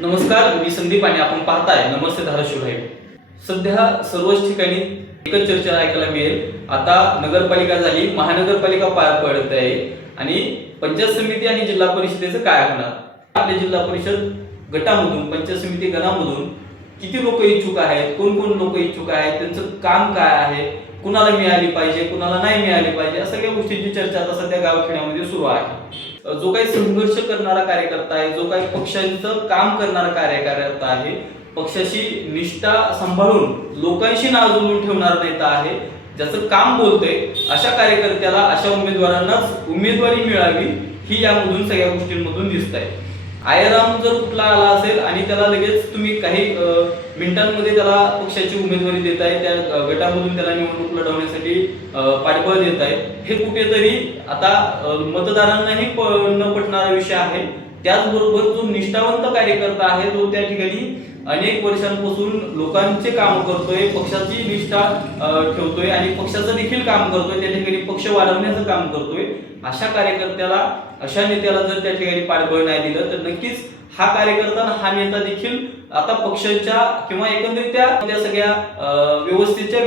नमस्कार, मी संदीप आणि आपण पाहताय नमस्ते धाराशिव लाईव्ह. सध्या सर्वच ठिकाणी एकच चर्चा ऐकायला मिळेल. आता नगरपालिका झाली, महानगरपालिका पार पडत आहे आणि पंचायत समिती आणि जिल्हा परिषदेचं काय होणार. आपल्या जिल्हा परिषद गटामधून, पंचायत समिती गणामधून किती लोक इच्छुक आहेत, कोण कोण लोक इच्छुक आहेत, त्यांचं काम काय आहे, कुणाला मिळाली पाहिजे, कुणाला नाही मिळाली पाहिजे, या सगळ्या गोष्टींची चर्चा आता सध्या गावखेड्यामध्ये सुरू आहे. जो काही संघर्ष करणारा कार्यकर्ता आहे, जो काही पक्षांचं काम करणारा कार्यकर्ता आहे, पक्षाची निष्ठा सांभाळून लोकांशी नाळ जुळवून ठेवणार नेता आहे, ज्याचं काम बोलतोय, अशा कार्यकर्त्याला, अशा उमेदवारांनाच उमेदवारी मिळावी ही यामधून सगळ्या गोष्टींमधून दिसत आहे. आयराम जर कुठला आला असेल आणि त्याला लगेच तुम्ही काही मिनिटांमध्ये त्याला पक्षाची उमेदवारी देताय, त्या गटामधून त्याला निवडणूक लढवण्यासाठी पाठबळ देताय, हे कुठेतरी आता मतदारांनाही न पटणारा विषय आहे. त्याचबरोबर जो निष्ठावंत कार्यकर्ता आहे, तो त्या ठिकाणी अनेक वर्षांपासून लोकांचे काम करतोय, पक्षाची निष्ठा ठेवतोय आणि पक्षाचं देखील काम करतोय, त्या ठिकाणी पक्ष वाढवण्याचं काम करतोय, अशा कार्यकर्त्याला, अशा नेत्याला जर त्या ठिकाणी पाठबळ नाही दिलं तर नक्कीच हा कार्यकर्ता, हा नेता देखील आता पक्षाच्या किंवा एकंदरीत त्या सगळ्या व्यवस्थेच्या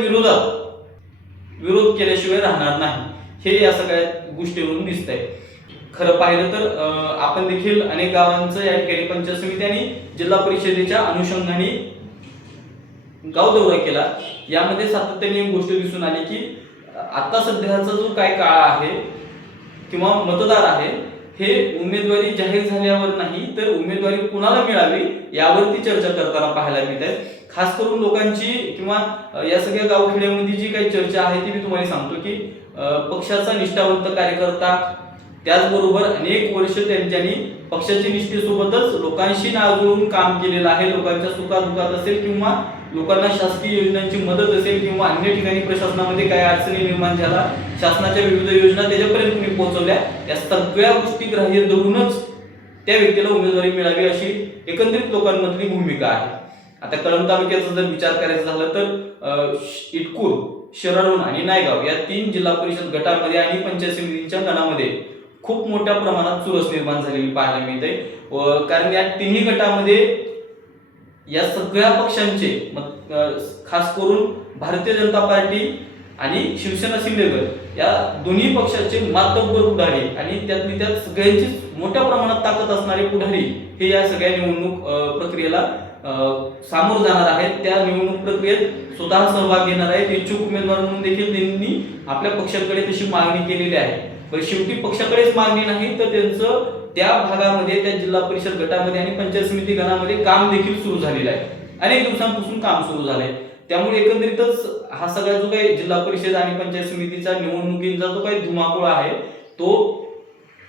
विरोध केल्याशिवाय राहणार नाही, हे या सगळ्या गोष्टीवरून दिसतंय. खरं पाहिलं तर आपण देखील अनेक गावांचं या ठिकाणी पंचायत समिती आणि जिल्हा परिषदेच्या अनुषंगाने गाव दौरा केला. यामध्ये सातत्याने एक गोष्ट दिसून आली की आता सध्याचा जो काय काळ आहे किंवा मतदार आहे, हे उमेदवारी जाहीर झाल्यावर नाही तर उमेदवारी कुणाला मिळावी यावरती चर्चा करताना पाहायला मिळत आहे. खास करून लोकांची किंवा या सगळ्या गावखेड्यामध्ये जी काही चर्चा आहे ती मी तुम्हाला सांगतो की पक्षाचा निष्ठावंत कार्यकर्ता, त्याचबरोबर अनेक वर्ष त्यांच्यानी पक्षाच्या निष्ठेसोबतच लोकांशी नाळ जुळवून काम केलेलं आहे. लोकांच्या सुखादुखात असेल किंवा लोकांना शासकीय योजनांची मदत असेल किंवा अन्य ठिकाणी प्रशासनामध्ये काय अडचणी निर्माण झाला, शासनाच्या विविध योजना त्याच्यापर्यंत तुम्ही पोहोचवल्या, या सगळ्या गोष्टी ग्राह्य धरूनच त्या व्यक्तीला उमेदवारी मिळावी अशी एकंदरीत लोकांमधली भूमिका आहे. आता कळंब तालुक्याचा जर विचार करायचा झाला तर इटकूर, शरणोण आणि नायगाव या 3 जिल्हा परिषद गटामध्ये आणि पंचायत समितीच्या गणामध्ये खूप मोठ्या प्रमाणात चुरस निर्माण झालेली पाहायला मिळते. कारण या तिन्ही गटामध्ये या सगळ्या पक्षांचे, खास करून भारतीय जनता पार्टी आणि शिवसेना शिंदे गट या दोन्ही पक्षाचे मातब्बर पुढारी आणि त्यातली त्यात सगळ्यांची मोठ्या प्रमाणात ताकद असणारे पुढारी हे या सगळ्या निवडणूक प्रक्रियेला सामोर जाणार आहेत. त्या निवडणूक प्रक्रियेत स्वतः सहभाग घेणार आहेत. इच्छुक उमेदवार म्हणून देखील त्यांनी आपल्या पक्षाकडे तशी मागणी केलेली आहे. पण शेवटी पक्षाकडेच मागणी नाही तर त्यांचं त्या भागामध्ये, त्या जिल्हा परिषद गटामध्ये आणि पंचायत समिती गणामध्ये काम देखील सुरू झालेलं आहे. अनेक दिवसांपासून काम सुरू झालंय. त्यामुळे एकंदरीतच हा सगळा जो काही जिल्हा परिषद आणि पंचायत समितीचा निवडणुकीचा जो काही धुमाकूळ आहे तो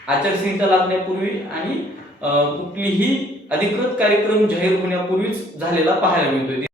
आचारसंहिता लागण्यापूर्वी आणि कुठलीही अधिकृत कार्यक्रम जाहीर होण्यापूर्वीच झालेला पाहायला मिळतोय.